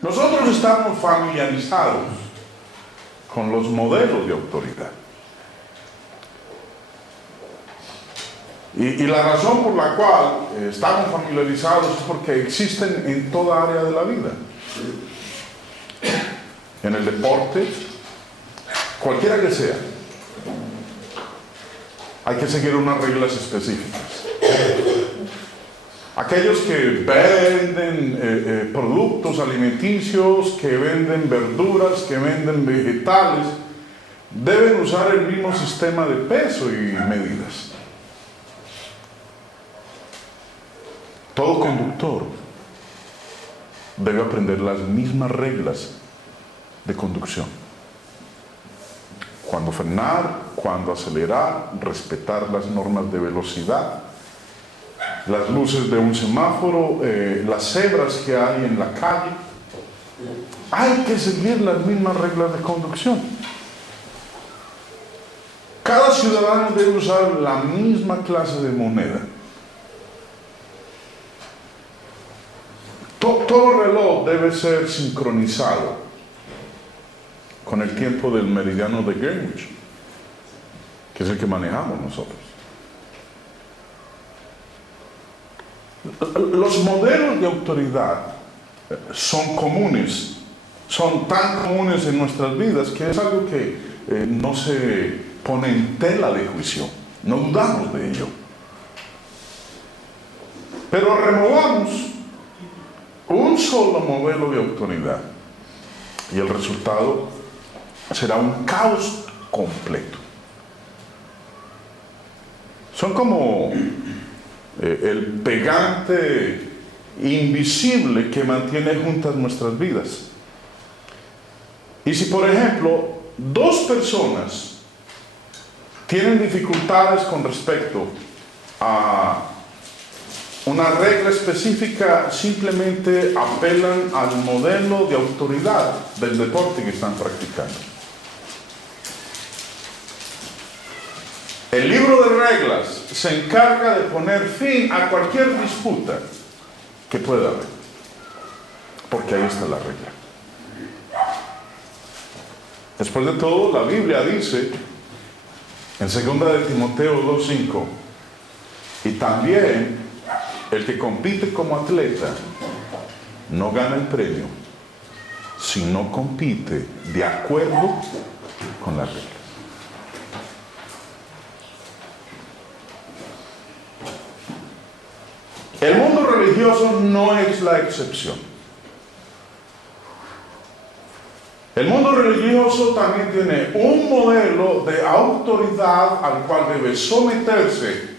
Nosotros estamos familiarizados con los modelos de autoridad. Y la razón por la cual estamos familiarizados es porque existen en toda área de la vida. En el deporte, cualquiera que sea, hay que seguir unas reglas específicas. Aquellos que venden productos alimenticios, que venden verduras, que venden vegetales, deben usar el mismo sistema de peso y medidas. Todo conductor debe aprender las mismas reglas de conducción. Cuándo frenar, cuándo acelerar, respetar las normas de velocidad, las luces de un semáforo, las cebras que hay en la calle. Hay que seguir las mismas reglas de conducción. Cada ciudadano debe usar la misma clase de moneda. Todo reloj debe ser sincronizado con el tiempo del meridiano de Greenwich, que es el que manejamos nosotros. Los modelos de autoridad son comunes, son tan comunes en nuestras vidas que es algo que no se pone en tela de juicio, no dudamos de ello. Pero removamos un solo modelo de autoridad y el resultado será un caos completo. Son como el pegante invisible que mantiene juntas nuestras vidas. Y si, por ejemplo, dos personas tienen dificultades con respecto a una regla específica, simplemente apelan al modelo de autoridad del deporte que están practicando. El libro de reglas se encarga de poner fin a cualquier disputa que pueda haber, porque ahí está la regla. Después de todo, la Biblia dice en 2 de Timoteo 2:5, y también el que compite como atleta no gana el premio si no compite de acuerdo con las reglas. El mundo religioso no es la excepción. El mundo religioso también tiene un modelo de autoridad al cual debe someterse,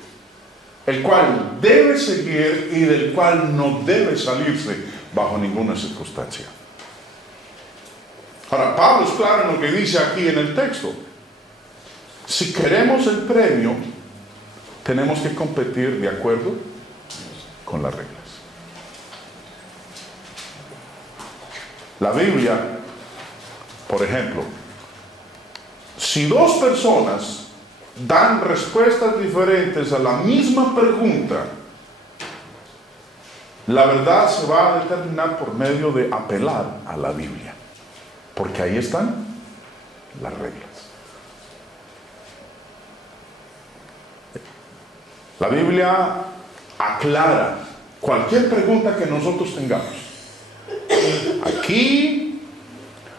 el cual debe seguir y del cual no debe salirse bajo ninguna circunstancia. Ahora, Pablo es claro en lo que dice aquí en el texto. Si queremos el premio, tenemos que competir de acuerdo con las reglas. La Biblia, por ejemplo, si dos personas dan respuestas diferentes a la misma pregunta, la verdad se va a determinar por medio de apelar a la Biblia, porque ahí están las reglas. La Biblia aclara cualquier pregunta que nosotros tengamos, aquí,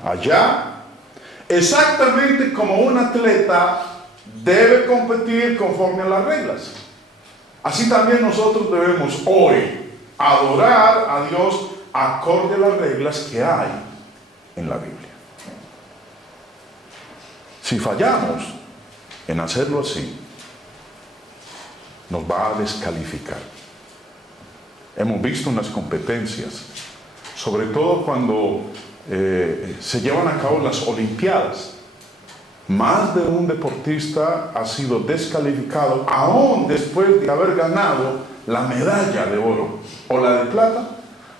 allá, exactamente como un atleta debe competir conforme a las reglas. Así también nosotros debemos hoy adorar a Dios acorde a las reglas que hay en la Biblia. Si fallamos en hacerlo así, nos va a descalificar. Hemos visto en las competencias, sobre todo cuando se llevan a cabo las Olimpiadas, más de un deportista ha sido descalificado aún después de haber ganado la medalla de oro o la de plata.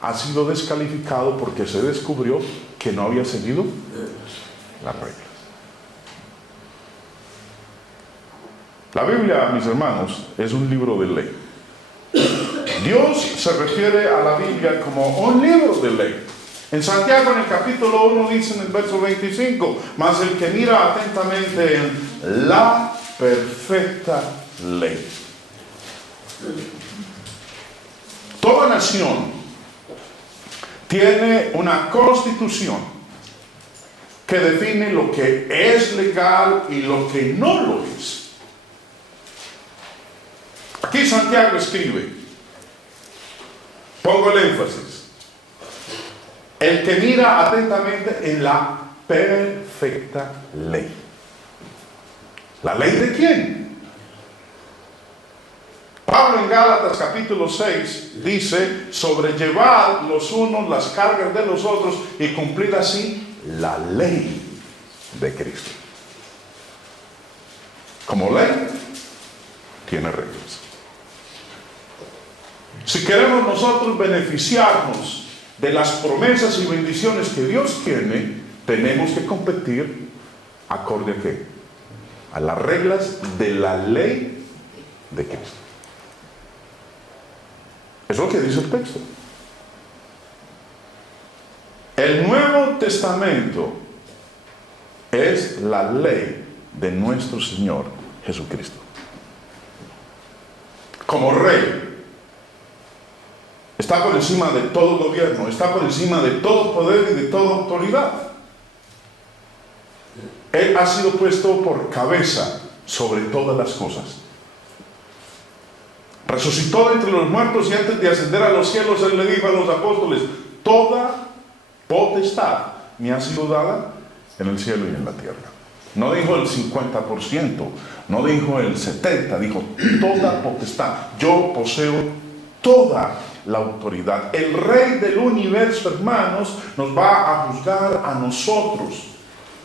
Ha sido descalificado porque se descubrió que no había seguido las reglas. La Biblia, mis hermanos, es un libro de ley. Dios se refiere a la Biblia como un libro de ley. En Santiago, en el capítulo 1, dice en el verso 25, mas el que mira atentamente en la perfecta ley. Toda nación tiene una constitución que define lo que es legal y lo que no lo es. Aquí Santiago escribe, pongo el énfasis, el que mira atentamente en la perfecta ley. ¿La ley de quién? Pablo en Gálatas capítulo 6 dice, sobrellevar los unos las cargas de los otros y cumplir así la ley de Cristo. Como ley, tiene reglas. Si queremos nosotros beneficiarnos de las promesas y bendiciones que Dios tiene, tenemos que competir acorde a qué? A las reglas de la ley de Cristo. Eso es lo que dice el texto. El Nuevo Testamento es la ley de nuestro Señor Jesucristo. Como rey, está por encima de todo gobierno, está por encima de todo poder y de toda autoridad. Él ha sido puesto por cabeza sobre todas las cosas. Resucitó de entre los muertos y antes de ascender a los cielos, Él le dijo a los apóstoles, toda potestad me ha sido dada en el cielo y en la tierra. No dijo el 50%, no dijo el 70%, dijo toda potestad. Yo poseo toda la autoridad. El Rey del universo, hermanos, nos va a juzgar a nosotros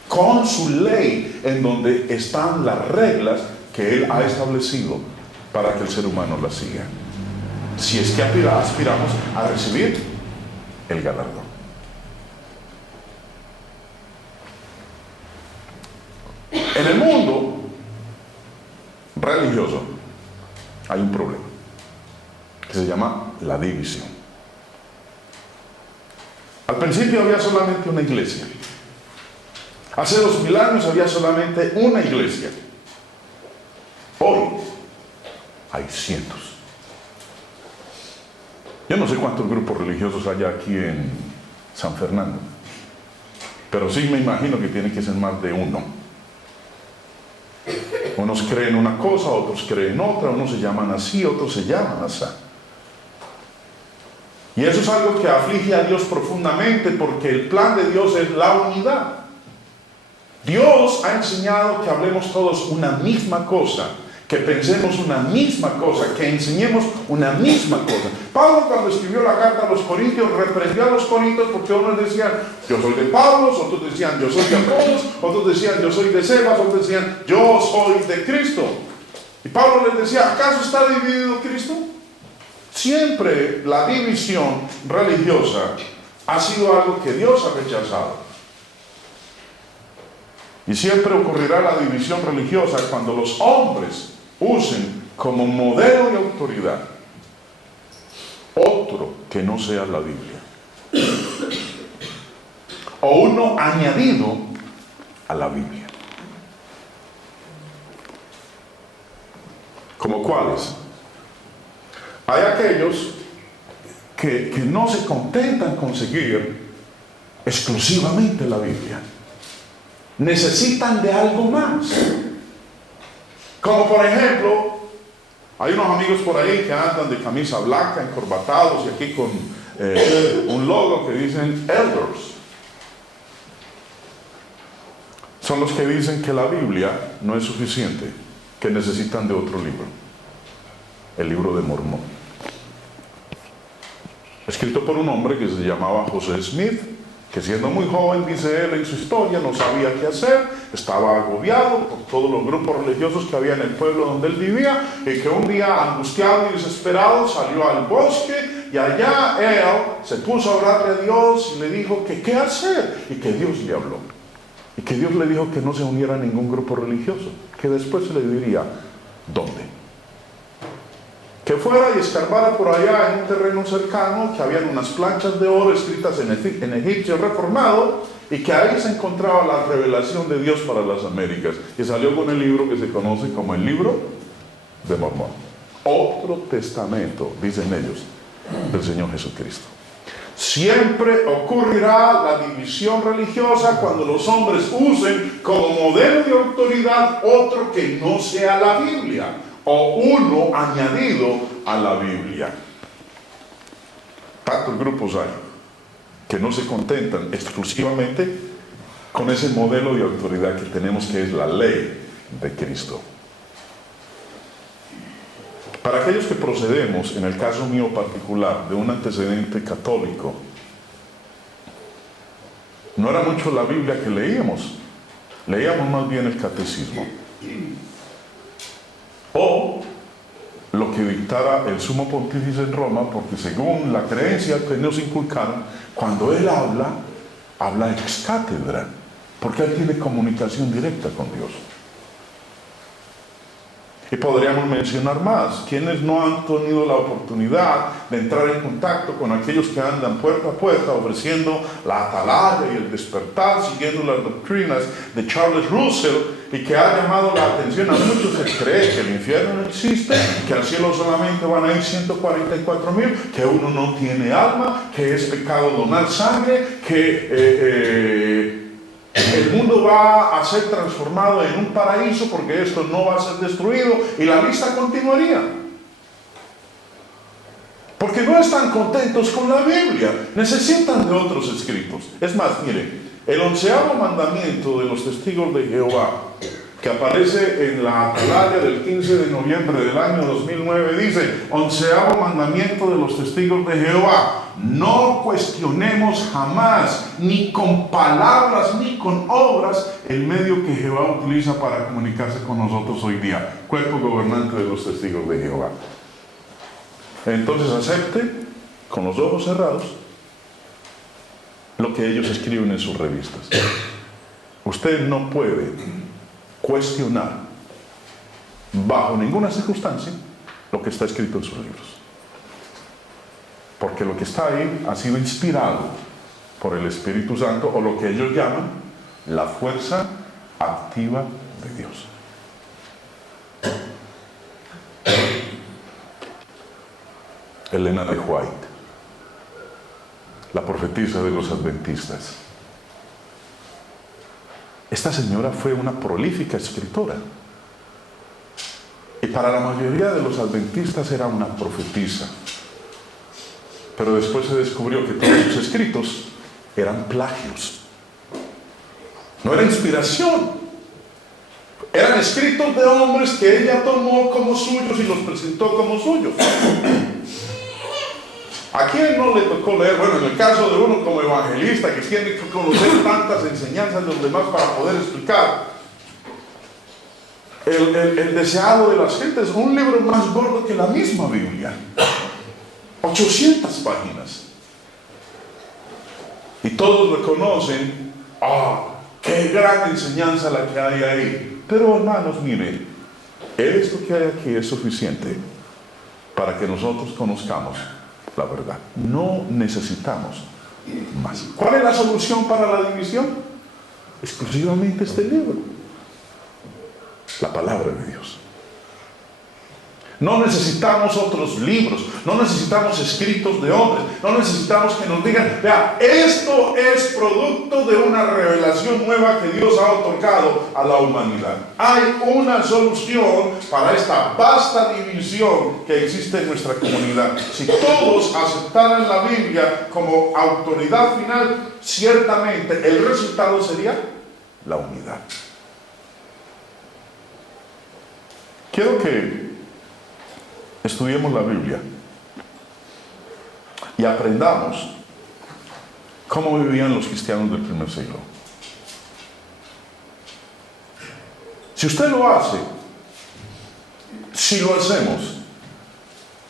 con su ley, en donde están las reglas que Él ha establecido para que el ser humano las siga. Si es que aspiramos a recibir el galardón. En el mundo religioso hay un problema que se llama la división. Al principio había solamente una iglesia. Hace 2000 años había solamente una iglesia. Hoy hay cientos. Yo no sé cuántos grupos religiosos hay aquí en San Fernando, pero sí me imagino que tiene que ser más de uno. Unos creen una cosa, otros creen otra, unos se llaman así, otros se llaman así. Y eso es algo que aflige a Dios profundamente, porque el plan de Dios es la unidad. Dios ha enseñado que hablemos todos una misma cosa, que pensemos una misma cosa, que enseñemos una misma cosa. Pablo, cuando escribió la carta a los Corintios, reprendió a los corintios porque unos decían, yo soy de Pablo, otros decían, yo soy de Apolos, otros decían, yo soy de Cefas, otros decían, yo soy de Cristo. Y Pablo les decía, ¿acaso está dividido Cristo? Siempre la división religiosa ha sido algo que Dios ha rechazado. Y siempre ocurrirá la división religiosa cuando los hombres usen como modelo de autoridad otro que no sea la Biblia, o uno añadido a la Biblia. ¿Como cuáles? Hay aquellos que no se contentan con seguir exclusivamente la Biblia. Necesitan de algo más. Como por ejemplo, hay unos amigos por ahí que andan de camisa blanca, encorbatados y aquí con un logo que dicen elders. Son los que dicen que la Biblia no es suficiente, que necesitan de otro libro, el libro de Mormón, escrito por un hombre que se llamaba José Smith, que siendo muy joven, dice él en su historia, no sabía qué hacer, estaba agobiado por todos los grupos religiosos que había en el pueblo donde él vivía, y que un día, angustiado y desesperado, salió al bosque, y allá él se puso a orarle a Dios y le dijo que qué hacer, y que Dios le habló, y que Dios le dijo que no se uniera a ningún grupo religioso, que después le diría dónde. Que que fuera y escarbara por allá en un terreno cercano, que habían unas planchas de oro escritas en egipcio reformado, y que ahí se encontraba la revelación de Dios para las Américas. Y salió con el libro que se conoce como el Libro de Mormón. Otro testamento, dicen ellos, del Señor Jesucristo. Siempre ocurrirá la división religiosa cuando los hombres usen como modelo de autoridad otro que no sea la Biblia, o uno añadido a la Biblia. Tantos grupos hay que no se contentan exclusivamente con ese modelo de autoridad que tenemos, que es la ley de Cristo. Para aquellos que procedemos, en el caso mío particular, de un antecedente católico, no era mucho la Biblia que leíamos más bien el catecismo, o lo que dictara el sumo pontífice en Roma, porque según la creencia que nos inculcaron, cuando él habla ex cátedra, porque él tiene comunicación directa con Dios. Y podríamos mencionar más, quienes no han tenido la oportunidad de entrar en contacto con aquellos que andan puerta a puerta ofreciendo la atalaya y el despertar, siguiendo las doctrinas de Charles Russell, y que ha llamado la atención a muchos. Se cree que el infierno no existe, que al cielo solamente van a ir 144,000, que uno no tiene alma, que es pecado donar sangre, que el mundo va a ser transformado en un paraíso porque esto no va a ser destruido, y la lista continuaría. Porque no están contentos con la Biblia, necesitan de otros escritos. Es más, mire, el 11º mandamiento de los testigos de Jehová, que aparece en la atalaya del 15 de noviembre del año 2009, dice: 11º mandamiento de los testigos de Jehová: no cuestionemos jamás, ni con palabras ni con obras, el medio que Jehová utiliza para comunicarse con nosotros hoy día, cuerpo gobernante de los testigos de Jehová. Entonces acepte con los ojos cerrados lo que ellos escriben en sus revistas. Usted no puede cuestionar bajo ninguna circunstancia lo que está escrito en sus libros, porque lo que está ahí ha sido inspirado por el Espíritu Santo, o lo que ellos llaman la fuerza activa de Dios. Elena de White, la profetisa de los adventistas. Esta señora fue una prolífica escritora, y para la mayoría de los adventistas era una profetisa. Pero después se descubrió que todos sus escritos eran plagios. No era inspiración. Eran escritos de hombres que ella tomó como suyos y los presentó como suyos. ¿A quién no le tocó leer? Bueno, en el caso de uno como evangelista, que tiene que conocer tantas enseñanzas de los demás para poder explicar, el deseado de las gentes, un libro más gordo que la misma Biblia. 800 páginas. Y todos reconocen, qué gran enseñanza la que hay ahí. Pero hermanos, miren, esto que hay aquí es suficiente para que nosotros conozcamos la verdad. No necesitamos más. ¿Cuál es la solución para la división? Exclusivamente este libro, la palabra de Dios. No necesitamos otros libros, no necesitamos escritos de hombres, no necesitamos que nos digan: vea, esto es producto de una revelación nueva que Dios ha otorgado a la humanidad. Hay una solución para esta vasta división que existe en nuestra comunidad. Si todos aceptaran la Biblia como autoridad final, ciertamente el resultado sería la unidad. Quiero que estudiemos la Biblia y aprendamos cómo vivían los cristianos del primer siglo. Si usted lo hace, si lo hacemos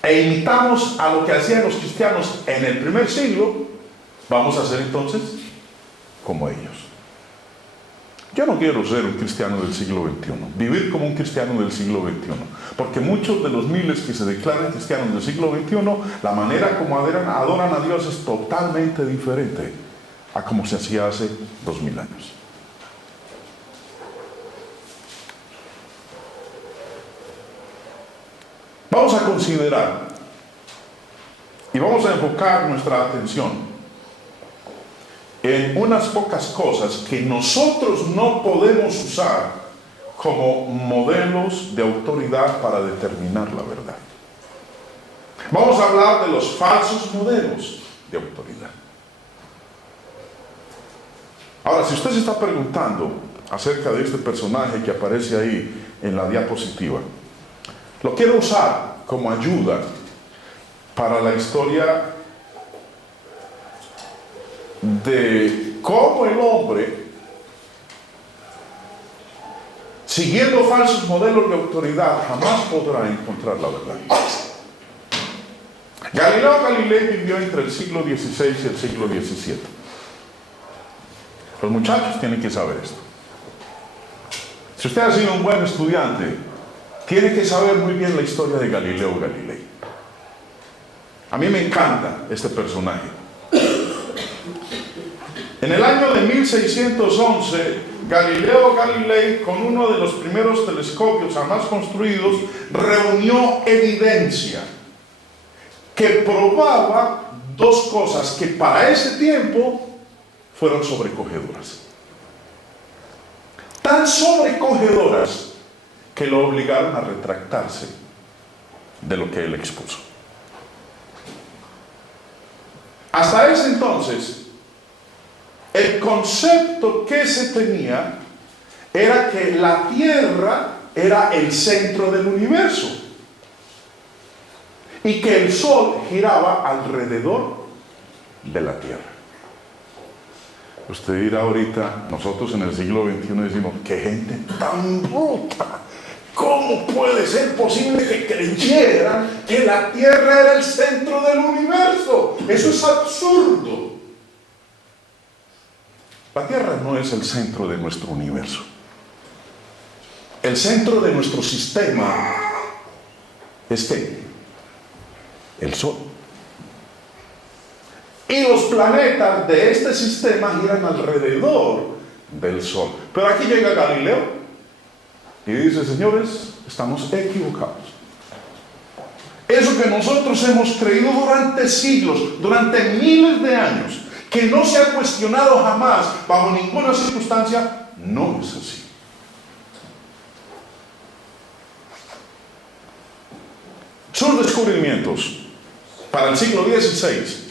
e imitamos a lo que hacían los cristianos en el primer siglo, vamos a ser entonces como ellos. Yo no quiero ser un cristiano del siglo XXI, vivir como un cristiano del siglo XXI, porque muchos de los miles que se declaran cristianos del siglo XXI, la manera como adoran a Dios es totalmente diferente a como se hacía hace 2000 años. Vamos a considerar y vamos a enfocar nuestra atención en unas pocas cosas que nosotros no podemos usar como modelos de autoridad para determinar la verdad. Vamos a hablar de los falsos modelos de autoridad. Ahora, si usted se está preguntando acerca de este personaje que aparece ahí en la diapositiva, lo quiero usar como ayuda para la historia de cómo el hombre, siguiendo falsos modelos de autoridad, jamás podrá encontrar la verdad. Galileo Galilei vivió entre el siglo XVI y el siglo XVII. Los muchachos tienen que saber esto. Si usted ha sido un buen estudiante, tiene que saber muy bien la historia de Galileo Galilei. A mí me encanta este personaje. En el año de 1611, Galileo Galilei, con uno de los primeros telescopios jamás construidos, reunió evidencia que probaba dos cosas que para ese tiempo fueron sobrecogedoras. Tan sobrecogedoras que lo obligaron a retractarse de lo que él expuso. Hasta ese entonces, el concepto que se tenía era que la Tierra era el centro del universo y que el Sol giraba alrededor de la Tierra. Usted dirá ahorita, nosotros en el siglo XXI decimos, ¡qué gente tan bruta! ¿Cómo puede ser posible que creyeran que la Tierra era el centro del universo? Eso es absurdo. La Tierra no es el centro de nuestro universo. El centro de nuestro sistema es ¿qué? El Sol. Y los planetas de este sistema giran alrededor del Sol. Pero aquí llega Galileo y dice, señores, estamos equivocados. Eso que nosotros hemos creído durante siglos, durante miles de años, que no se ha cuestionado jamás, bajo ninguna circunstancia, no es así. Sus descubrimientos para el siglo XVI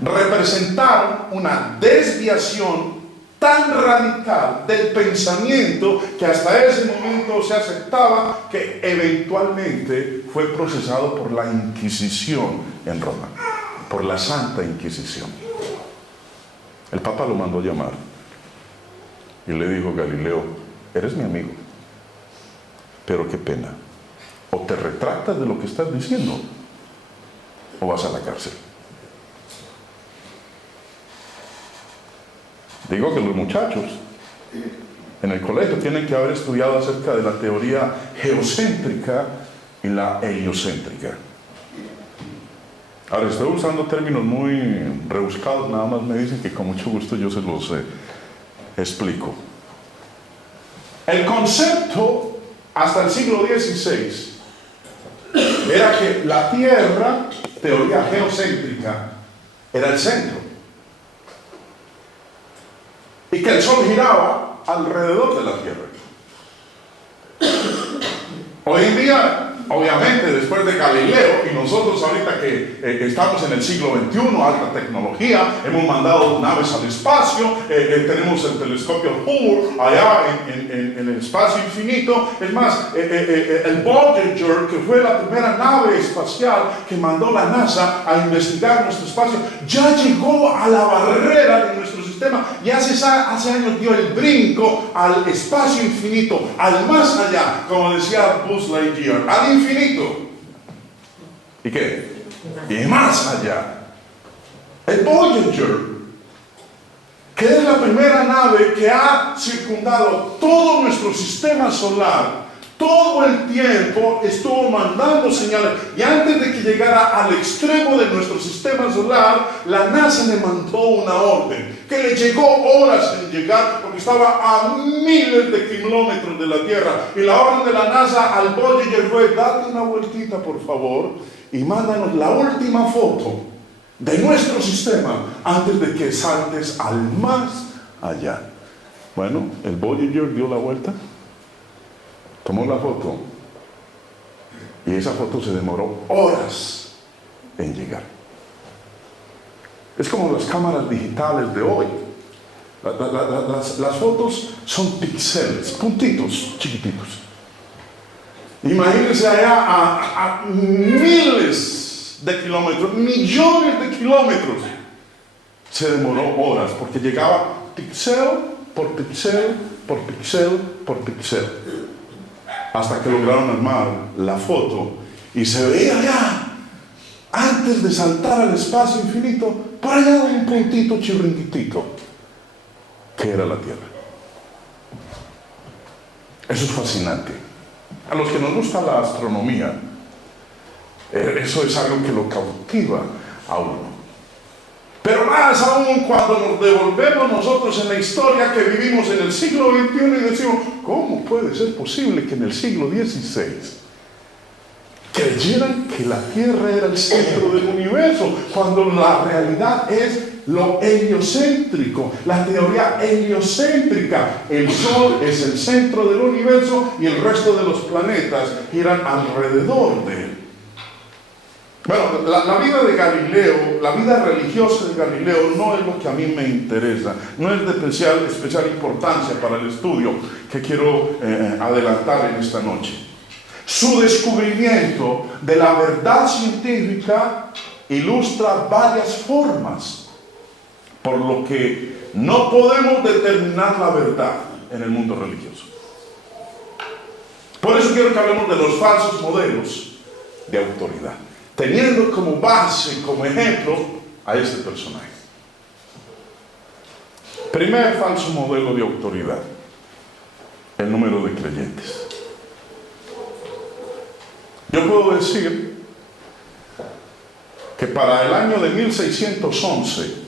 representaron una desviación tan radical del pensamiento que hasta ese momento se aceptaba, que eventualmente fue procesado por la Inquisición en Roma, por la Santa Inquisición. El Papa lo mandó llamar y le dijo, Galileo, eres mi amigo, pero qué pena, o te retractas de lo que estás diciendo o vas a la cárcel. Digo que los muchachos en el colegio tienen que haber estudiado acerca de la teoría geocéntrica y la heliocéntrica. Ahora, estoy usando términos muy rebuscados, nada más me dicen que con mucho gusto yo se los explico. El concepto hasta el siglo XVI era que la Tierra, teoría geocéntrica, era el centro y que el Sol giraba alrededor de la Tierra. Hoy en día, obviamente, después de Galileo, y nosotros ahorita que estamos en el siglo XXI, alta tecnología, hemos mandado naves al espacio, tenemos el telescopio Hubble allá en el espacio infinito. Es más, el Voyager, que fue la primera nave espacial que mandó la NASA a investigar nuestro espacio, ya llegó a la barrera de nuestro sistema y hace años dio el brinco al espacio infinito, al más allá, como decía Buzz Lightyear, al infinito. ¿Y qué? Y más allá. El Voyager que es la primera nave que ha circundado todo nuestro sistema solar, todo el tiempo estuvo mandando señales, y antes de que llegara al extremo de nuestro sistema solar, la NASA le mandó una orden que le llegó horas en llegar, porque estaba a miles de kilómetros de la Tierra, y la orden de la NASA al Voyager fue: date una vueltita por favor y mándanos la última foto de nuestro sistema antes de que saltes al más allá. Bueno, el Voyager dio la vuelta, tomó la foto, y esa foto se demoró horas en llegar. Es como las cámaras digitales de hoy. Las fotos son píxeles, puntitos chiquititos. Imagínense allá a miles de kilómetros, millones de kilómetros. Se demoró horas porque llegaba píxel por píxel, por píxel, por píxel, hasta que lograron armar la foto y se veía ya, antes de saltar al espacio infinito, por allá un puntito chirrinquitito, que era la Tierra. Eso es fascinante. A los que nos gusta la astronomía, eso es algo que lo cautiva a uno. Pero más aún cuando nos devolvemos nosotros en la historia que vivimos en el siglo XXI y decimos: ¿cómo puede ser posible que en el siglo XVI creyeran que la Tierra era el centro del universo, cuando la realidad es lo heliocéntrico, la teoría heliocéntrica? El Sol es el centro del universo y el resto de los planetas giran alrededor de él. Bueno, la vida de Galileo, la vida religiosa de Galileo no es lo que a mí me interesa, no es de especial importancia para el estudio que quiero adelantar en esta noche. Su descubrimiento de la verdad científica ilustra varias formas por lo que no podemos determinar la verdad en el mundo religioso. Por eso quiero que hablemos de los falsos modelos de autoridad, teniendo como base, como ejemplo, a este personaje. Primer falso modelo de autoridad: el número de creyentes. Yo puedo decir que para el año de 1611,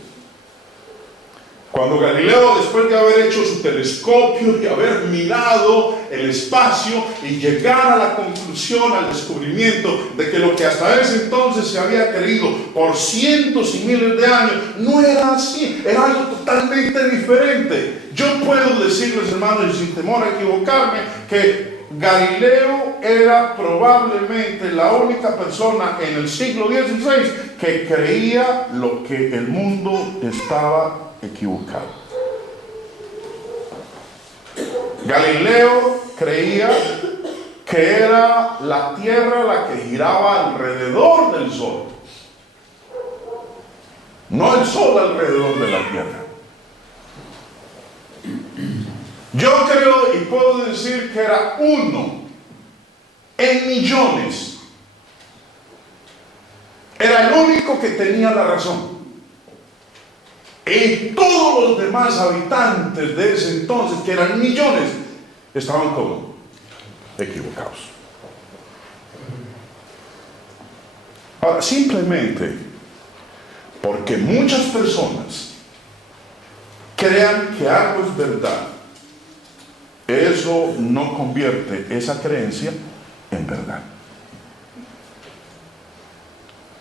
cuando Galileo, después de haber hecho su telescopio, de haber mirado el espacio y llegar a la conclusión, al descubrimiento de que lo que hasta ese entonces se había creído por cientos y miles de años no era así, era algo totalmente diferente. Yo puedo decirles, hermanos, y sin temor a equivocarme, que Galileo era probablemente la única persona en el siglo XVI que creía lo que el mundo estaba equivocado. Galileo creía que era la Tierra la que giraba alrededor del Sol, no el Sol alrededor de la Tierra. Yo creo y puedo decir que era uno en millones. Era el único que tenía la razón. Y todos los demás habitantes de ese entonces, que eran millones, estaban todos equivocados. Ahora, simplemente porque muchas personas crean que algo es verdad, eso no convierte esa creencia en verdad.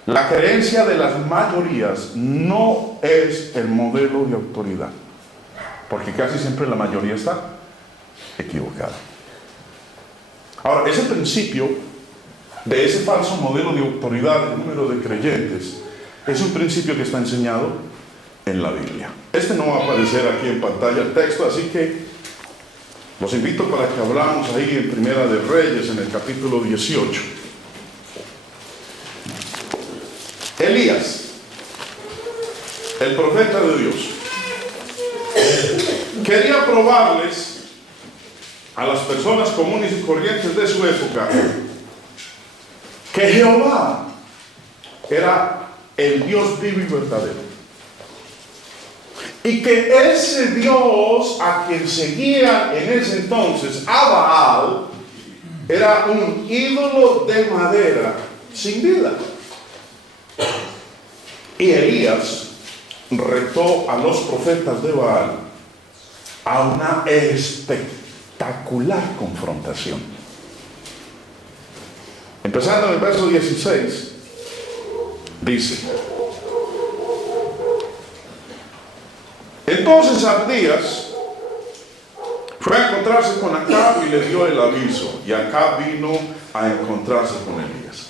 La creencia de las mayorías no es el modelo de autoridad, porque casi siempre la mayoría está equivocada. Ahora, ese principio de ese falso modelo de autoridad del número de creyentes es un principio que está enseñado en la Biblia. Este no va a aparecer aquí en pantalla el texto, así que los invito para que hablamos ahí en Primera de Reyes, en el capítulo 18. Elías, el profeta de Dios, quería probarles a las personas comunes y corrientes de su época que Jehová era el Dios vivo y verdadero. Y que ese Dios a quien seguían en ese entonces, a Baal, era un ídolo de madera sin vida. Y Elías retó a los profetas de Baal a una espectacular confrontación. Empezando en el verso 16, dice: entonces Abdías fue a encontrarse con Acab y le dio el aviso, y Acab vino a encontrarse con Elías.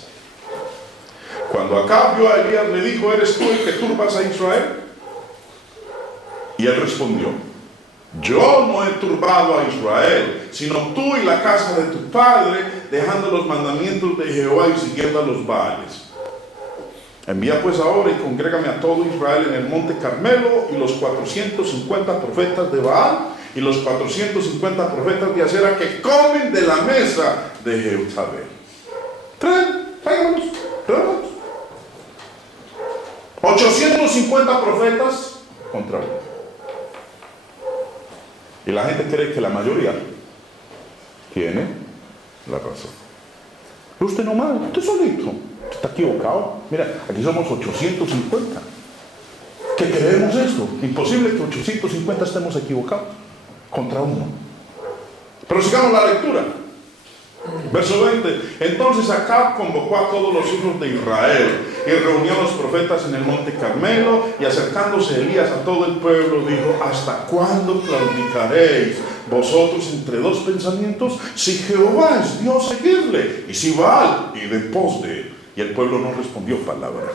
Cuando Acab vio a Elías, le dijo: ¿eres tú el que turbas a Israel? Y él respondió: yo no he turbado a Israel, sino tú y la casa de tu padre, dejando los mandamientos de Jehová y siguiendo a los Baales. Envía pues ahora y congrégame a todo Israel en el monte Carmelo, y los 450 profetas de Baal y los 450 profetas de Asera que comen de la mesa de Jezabel. Tráiganos. 850 profetas contra él. Y la gente cree que la mayoría tiene la razón. Usted no mal, usted solito. Usted está equivocado. Mira, aquí somos 850. ¿Qué creemos esto? Imposible que 850 estemos equivocados contra uno. Pero sigamos la lectura. Verso 20. Entonces Acab convocó a todos los hijos de Israel y reunió a los profetas en el monte Carmelo, y acercándose Elías a todo el pueblo dijo: ¿hasta cuándo claudicaréis vosotros entre dos pensamientos? Si Jehová es Dios, seguidle, y si Baal, id en pos de él. Y el pueblo no respondió palabra.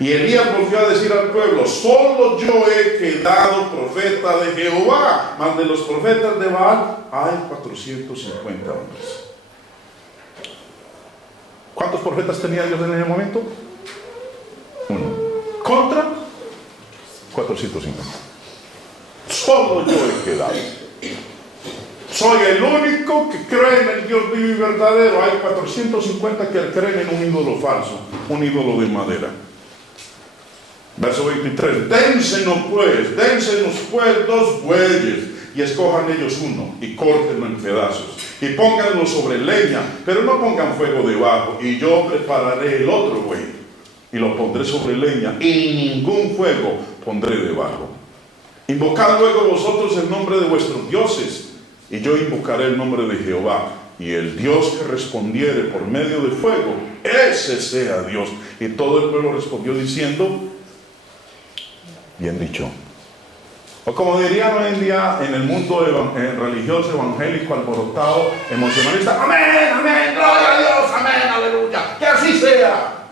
Y Elías volvió a decir al pueblo: solo yo he quedado profeta de Jehová, mas de los profetas de Baal hay 450 hombres. ¿Cuántos profetas tenía Dios en ese momento? Uno. Contra 450. Solo yo he quedado. Soy el único que cree en el Dios vivo y verdadero. Hay 450 que creen en un ídolo falso, un ídolo de madera. Verso 23. Dénsenos pues 2 bueyes, y escojan ellos uno, y córtenlo en pedazos, y pónganlo sobre leña, pero no pongan fuego debajo, y yo prepararé el otro buey, y lo pondré sobre leña, y ningún fuego pondré debajo. Invocad luego vosotros el nombre de vuestros dioses, y yo invocaré el nombre de Jehová, y el Dios que respondiere por medio de fuego, ese sea Dios. Y todo el pueblo respondió diciendo: bien dicho. O como dirían hoy en día en el mundo religioso, evangélico, alborotado, emocionalista: amén, amén, gloria a Dios, amén, aleluya, que así sea.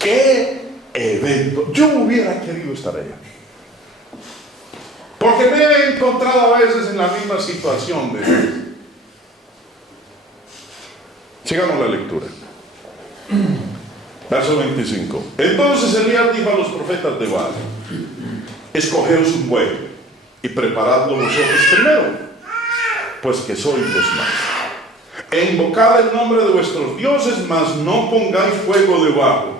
¡Qué evento! Yo hubiera querido estar allá, porque me he encontrado a veces en la misma situación de... Sigamos la lectura. Verso 25. Entonces Elías dijo a los profetas de Baal: escogeos un buey y preparadlo vosotros primero, pues que sois los más. E invocad el nombre de vuestros dioses, mas no pongáis fuego debajo.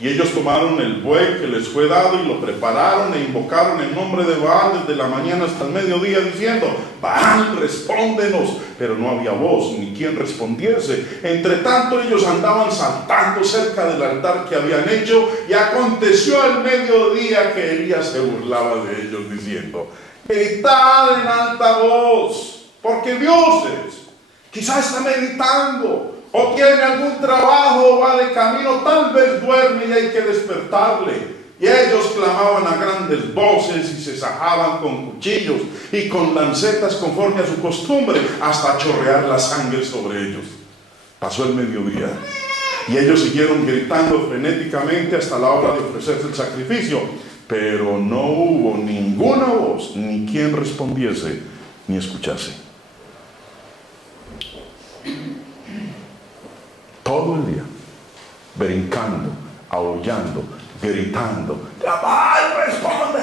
Y ellos tomaron el buey que les fue dado y lo prepararon e invocaron el nombre de Baal desde la mañana hasta el mediodía, diciendo: Baal, respóndenos. Pero no había voz ni quien respondiese. Entre tanto ellos andaban saltando cerca del altar que habían hecho, y aconteció al mediodía que Elías se burlaba de ellos, diciendo: gritad en alta voz, porque dioses, quizá está meditando, o tiene algún trabajo, o va de camino, tal vez duerme y hay que despertarle. Y ellos clamaban a grandes voces y se sajaban con cuchillos y con lancetas conforme a su costumbre, hasta chorrear la sangre sobre ellos. Pasó el mediodía y ellos siguieron gritando frenéticamente hasta la hora de ofrecerse el sacrificio, pero no hubo ninguna voz, ni quien respondiese, ni escuchase. Todo el día, brincando, aullando, gritando: ¡Baal, responde!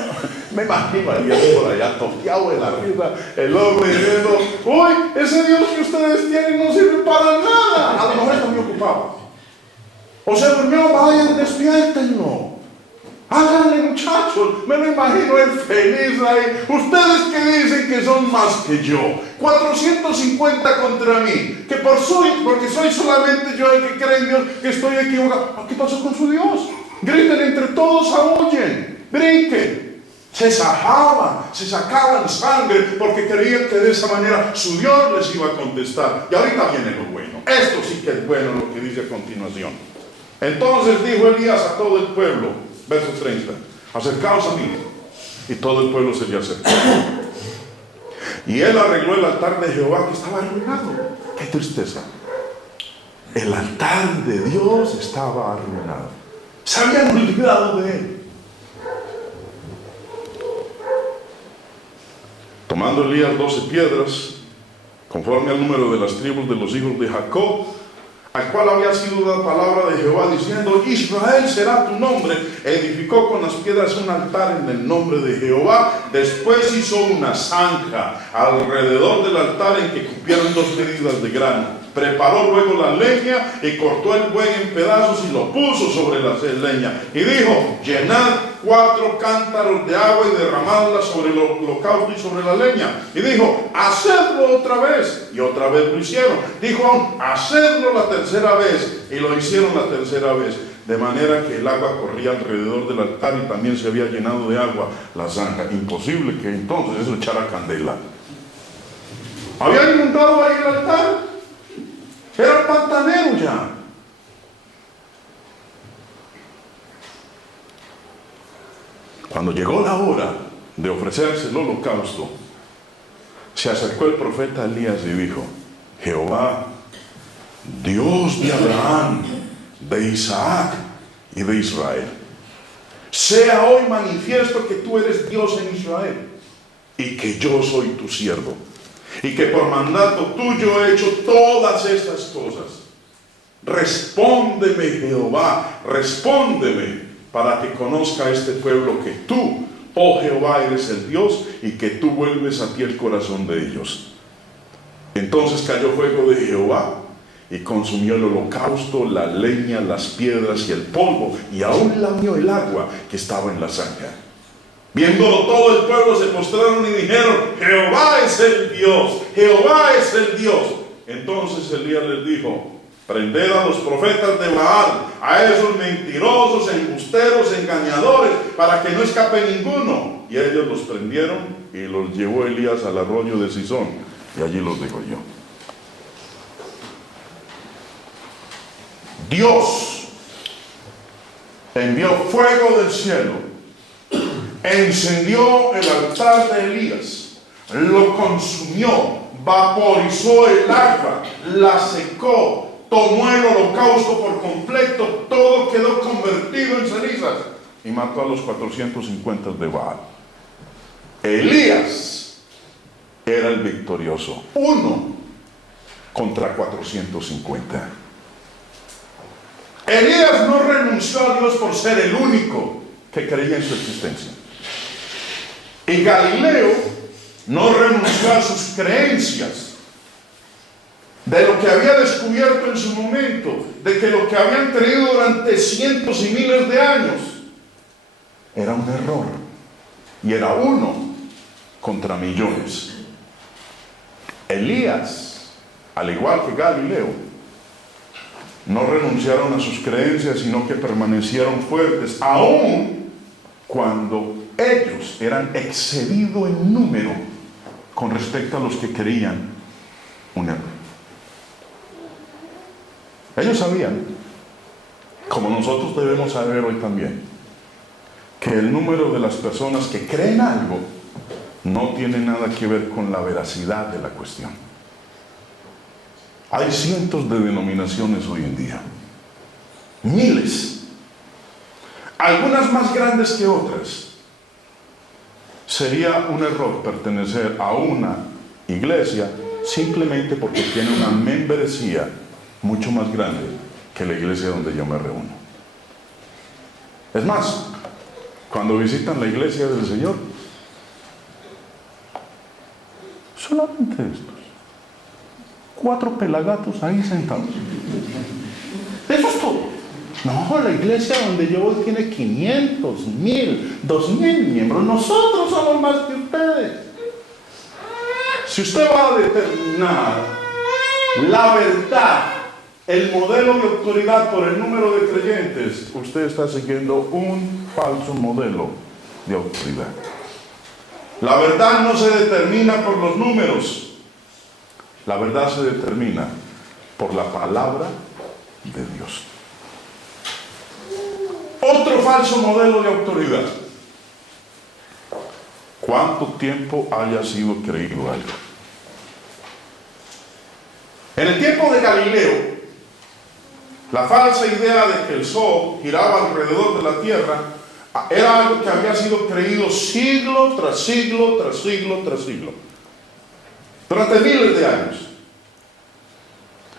Me imagino a Elías por allá, toqueado de la risa, el hombre diciendo: ¡uy, ese Dios que ustedes tienen no sirve para nada! A lo mejor está muy ocupado. O se durmió, vayan, despiértenlo. Háganle, muchachos. Me lo imagino él feliz ahí. Ustedes que dicen que son más que yo. 450 contra mí. Que porque soy solamente yo el que cree en Dios, que estoy equivocado. ¿Qué pasó con su Dios? Griten entre todos, aúllen, brinquen. Se sacaban sangre porque creían que de esa manera su Dios les iba a contestar. Y ahorita viene lo bueno. Esto sí que es bueno lo que dice a continuación. Entonces dijo Elías a todo el pueblo, verso 30, acercaos a mí. Y todo el pueblo se le acercó. Y él arregló el altar de Jehová que estaba arruinado. ¡Qué tristeza! El altar de Dios estaba arruinado. Se habían olvidado de él. Tomando Elías 12 piedras, conforme al número de las tribus de los hijos de Jacob, al cual había sido dada palabra de Jehová, diciendo: Israel será tu nombre, edificó con las piedras un altar en el nombre de Jehová. Después hizo una zanja alrededor del altar en que cupieron 2 medidas de grano. Preparó luego la leña y cortó el buey en pedazos y lo puso sobre la leña. Y dijo: llenad 4 cántaros de agua y derramadla sobre el holocausto y sobre la leña. Y dijo: hacedlo otra vez. Y otra vez lo hicieron. Dijo aún: hacedlo la tercera vez. Y lo hicieron la tercera vez. De manera que el agua corría alrededor del altar y también se había llenado de agua la zanja. Imposible que entonces eso echara candela. ¿Había inundado ahí el altar? Era pantanero ya. Cuando llegó la hora de ofrecerse el holocausto, se acercó el profeta Elías y dijo: Jehová, Dios de Abraham, de Isaac y de Israel, sea hoy manifiesto que tú eres Dios en Israel y que yo soy tu siervo, y que por mandato tuyo he hecho todas estas cosas. Respóndeme, Jehová, respóndeme, para que conozca este pueblo que tú, oh Jehová, eres el Dios, y que tú vuelves a ti el corazón de ellos. Entonces cayó fuego de Jehová y consumió el holocausto, la leña, las piedras y el polvo, y aún lamió el agua que estaba en la zanja. Viéndolo todo el pueblo se postraron y dijeron: Jehová es el Dios, Jehová es el Dios. Entonces Elías les dijo: prended a los profetas de Baal, a esos mentirosos, embusteros, engañadores, para que no escape ninguno. Y ellos los prendieron y los llevó Elías al arroyo de Sison, y allí los degolló. Dios envió fuego del cielo, encendió el altar de Elías, lo consumió, vaporizó el agua, la secó, tomó el holocausto por completo, todo quedó convertido en cenizas, y mató a los 450 de Baal. Elías era el victorioso, 1 contra 450. Elías no renunció a Dios por ser el único que creía en su existencia. Y Galileo no renunció a sus creencias de lo que había descubierto en su momento, de que lo que habían creído durante cientos y miles de años era un error, y era 1 contra millones. Elías, al igual que Galileo, no renunciaron a sus creencias, sino que permanecieron fuertes, aun cuando ellos eran excedidos en número con respecto a los que creían un error. Ellos sabían, como nosotros debemos saber hoy también, que el número de las personas que creen algo no tiene nada que ver con la veracidad de la cuestión. Hay cientos de denominaciones hoy en día, miles, algunas más grandes que otras. Sería un error pertenecer a una iglesia simplemente porque tiene una membresía mucho más grande que la iglesia donde yo me reúno. Es más, cuando visitan la iglesia del Señor, solamente estos 4 pelagatos ahí sentados. Eso es todo. No, la iglesia donde yo voy tiene 500, 1000, 2000 miembros. Nosotros somos más que ustedes. Si usted va a determinar la verdad, el modelo de autoridad por el número de creyentes, usted está siguiendo un falso modelo de autoridad. La verdad no se determina por los números. La verdad se determina por la palabra de Dios. Otro falso modelo de autoridad. ¿Cuánto tiempo haya sido creído algo? En el tiempo de Galileo, la falsa idea de que el sol giraba alrededor de la tierra era algo que había sido creído siglo tras siglo, tras siglo, tras siglo. Durante miles de años.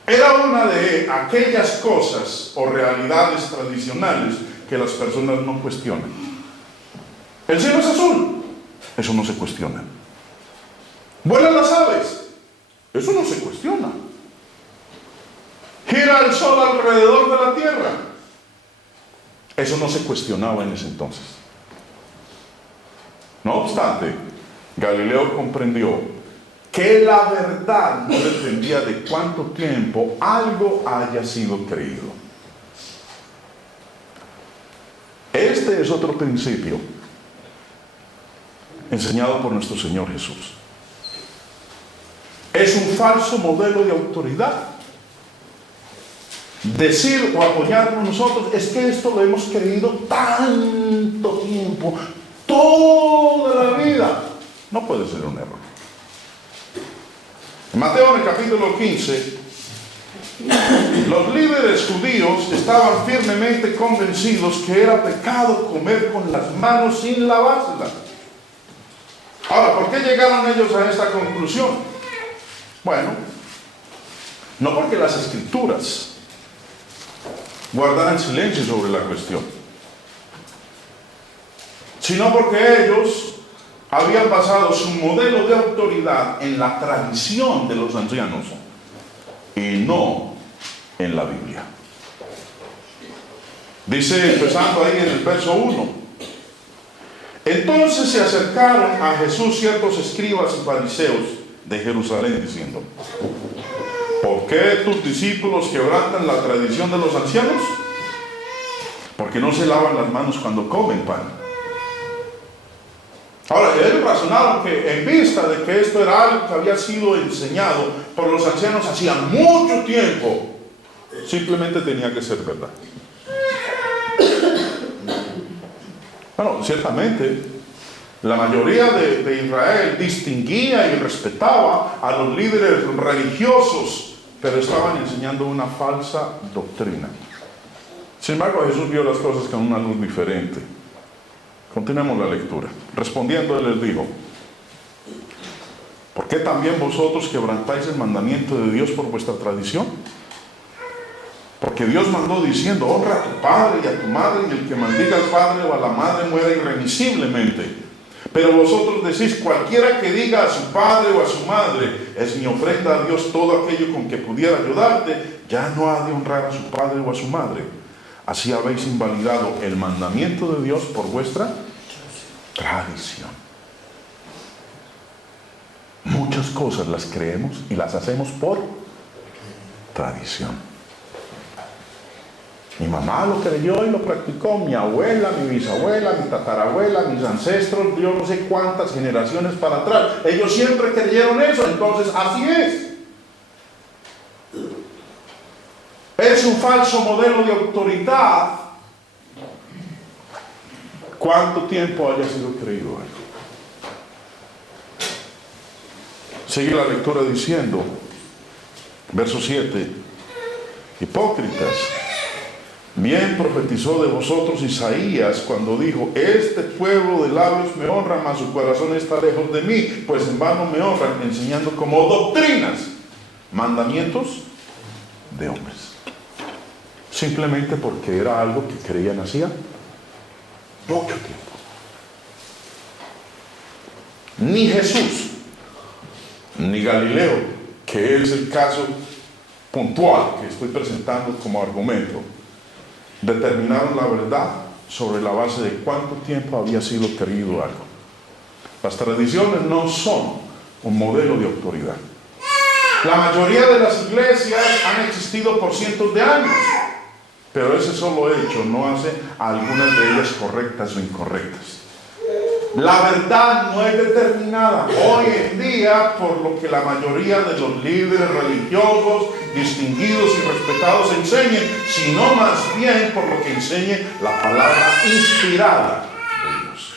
Era una de aquellas cosas o realidades tradicionales que las personas no cuestionan. El cielo es azul. Eso no se cuestiona. Vuelan las aves. Eso no se cuestiona. Gira el sol alrededor de la tierra. Eso no se cuestionaba en ese entonces. No obstante, Galileo comprendió que la verdad no dependía de cuánto tiempo algo haya sido creído. Este es otro principio enseñado por nuestro Señor Jesús. Es un falso modelo de autoridad. Decir o apoyarnos nosotros, es que esto lo hemos creído tanto tiempo, toda la vida. No puede ser un error. En Mateo, en el capítulo 15, los líderes judíos estaban firmemente convencidos que era pecado comer con las manos sin lavárselas. Ahora, ¿por qué llegaron ellos a esta conclusión? Bueno, no porque las escrituras guardaran silencio sobre la cuestión, sino porque ellos habían basado su modelo de autoridad en la tradición de los ancianos y no en la Biblia. Dice, empezando ahí en el verso 1, entonces se acercaron a Jesús ciertos escribas y fariseos de Jerusalén diciendo, ¿por qué tus discípulos quebrantan la tradición de los ancianos? Porque no se lavan las manos cuando comen pan. Ahora, ellos razonaron que en vista de que esto era algo que había sido enseñado por los ancianos hacía mucho tiempo, simplemente tenía que ser verdad. Bueno, ciertamente, la mayoría de Israel distinguía y respetaba a los líderes religiosos, pero estaban enseñando una falsa doctrina. Sin embargo, Jesús vio las cosas con una luz diferente. Continuemos la lectura. Respondiendo, él les dijo, ¿por qué también vosotros quebrantáis el mandamiento de Dios por vuestra tradición? Porque Dios mandó diciendo, honra a tu padre y a tu madre, y el que maldiga al padre o a la madre muere irremisiblemente. Pero vosotros decís, cualquiera que diga a su padre o a su madre, es mi ofrenda a Dios todo aquello con que pudiera ayudarte, ya no ha de honrar a su padre o a su madre. Así habéis invalidado el mandamiento de Dios por vuestra tradición. Muchas cosas las creemos y las hacemos por tradición. Mi mamá lo creyó y lo practicó, mi abuela, mi bisabuela, mi tatarabuela, mis ancestros, yo no sé cuántas generaciones para atrás. Ellos siempre creyeron eso, entonces así es. Es un falso modelo de autoridad. ¿Cuánto tiempo haya sido creído algo? Sigue la lectura diciendo, verso 7, hipócritas, bien profetizó de vosotros Isaías cuando dijo, este pueblo de labios me honra, mas su corazón está lejos de mí, pues en vano me honran, enseñando como doctrinas mandamientos de hombres. Simplemente porque era algo que creían hacía mucho tiempo. Ni Jesús, ni Galileo, que es el caso puntual que estoy presentando como argumento, determinaron la verdad sobre la base de cuánto tiempo había sido creído algo. Las tradiciones no son un modelo de autoridad. La mayoría de las iglesias han existido por cientos de años, pero ese solo hecho no hace a algunas de ellas correctas o incorrectas. La verdad no es determinada hoy en día por lo que la mayoría de los líderes religiosos distinguidos y respetados enseñen, sino más bien por lo que enseñe la palabra inspirada de Dios.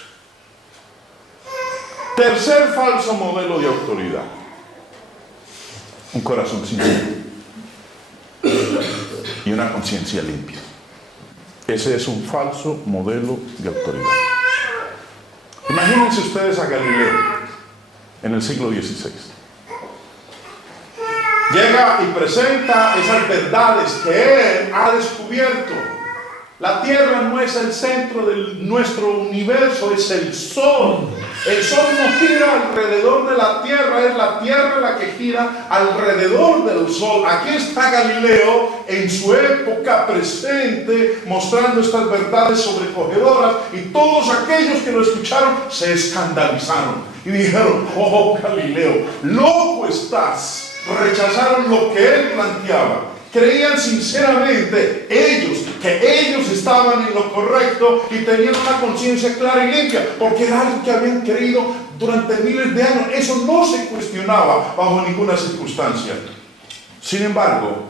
Tercer falso modelo de autoridad: un corazón sincero y una conciencia limpia. Ese es un falso modelo de autoridad. Imagínense ustedes a Galileo en el siglo XVI. Llega y presenta esas verdades que él ha descubierto. La Tierra no es el centro de nuestro universo, es el Sol. El Sol no gira alrededor de la Tierra, es la Tierra la que gira alrededor del Sol. Aquí está Galileo en su época presente, mostrando estas verdades sobrecogedoras, y todos aquellos que lo escucharon se escandalizaron y dijeron: oh Galileo, loco estás. Rechazaron lo que él planteaba. Creían sinceramente que ellos estaban en lo correcto y tenían una conciencia clara y limpia, porque era algo que habían creído durante miles de años. Eso no se cuestionaba bajo ninguna circunstancia. Sin embargo,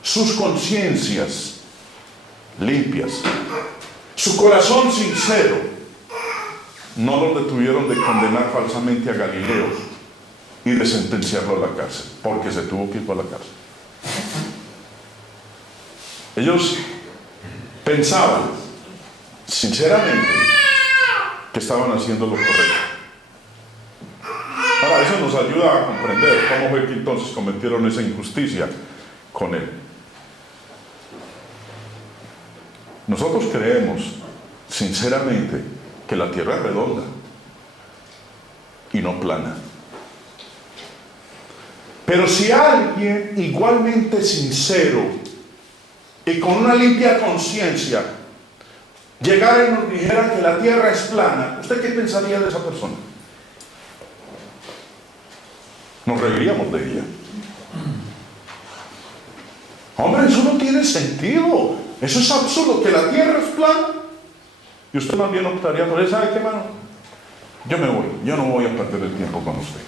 sus conciencias limpias, su corazón sincero, no los detuvieron de condenar falsamente a Galileo y de sentenciarlo a la cárcel, porque se tuvo que ir para la cárcel. Ellos pensaban sinceramente que estaban haciendo lo correcto. Ahora, eso nos ayuda a comprender cómo fue que entonces cometieron esa injusticia con él. Nosotros creemos sinceramente que la tierra es redonda y no plana. Pero si alguien igualmente sincero y con una limpia conciencia llegara y nos dijera que la tierra es plana, ¿usted qué pensaría de esa persona? Nos reiríamos de ella. Hombre, eso no tiene sentido. Eso es absurdo, que la tierra es plana. Y usted más bien optaría por eso. ¿Sabe qué, mano? Yo me voy. Yo no voy a perder el tiempo con usted.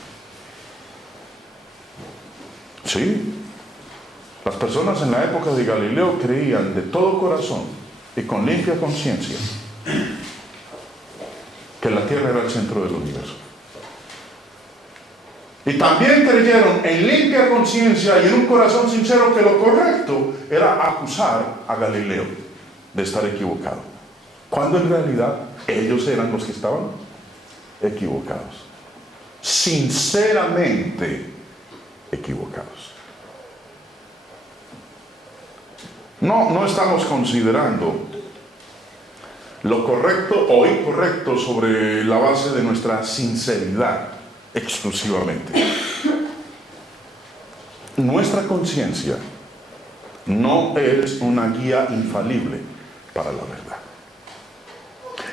Sí. Las personas en la época de Galileo creían de todo corazón y con limpia conciencia que la tierra era el centro del universo. Y también creyeron en limpia conciencia y en un corazón sincero que lo correcto era acusar a Galileo de estar equivocado, cuando en realidad ellos eran los que estaban equivocados, sinceramente equivocados. No estamos considerando lo correcto o incorrecto sobre la base de nuestra sinceridad exclusivamente. Nuestra conciencia no es una guía infalible para la verdad.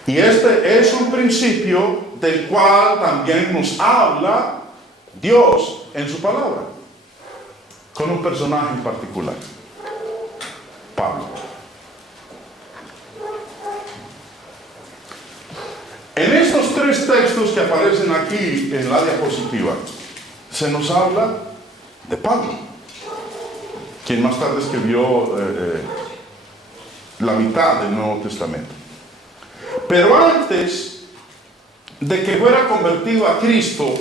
Y este es un principio del cual también nos habla Dios en su palabra, con un personaje en particular: Pablo. En estos tres textos que aparecen aquí en la diapositiva, se nos habla de Pablo, quien más tarde escribió la mitad del Nuevo Testamento. Pero antes de que fuera convertido a Cristo,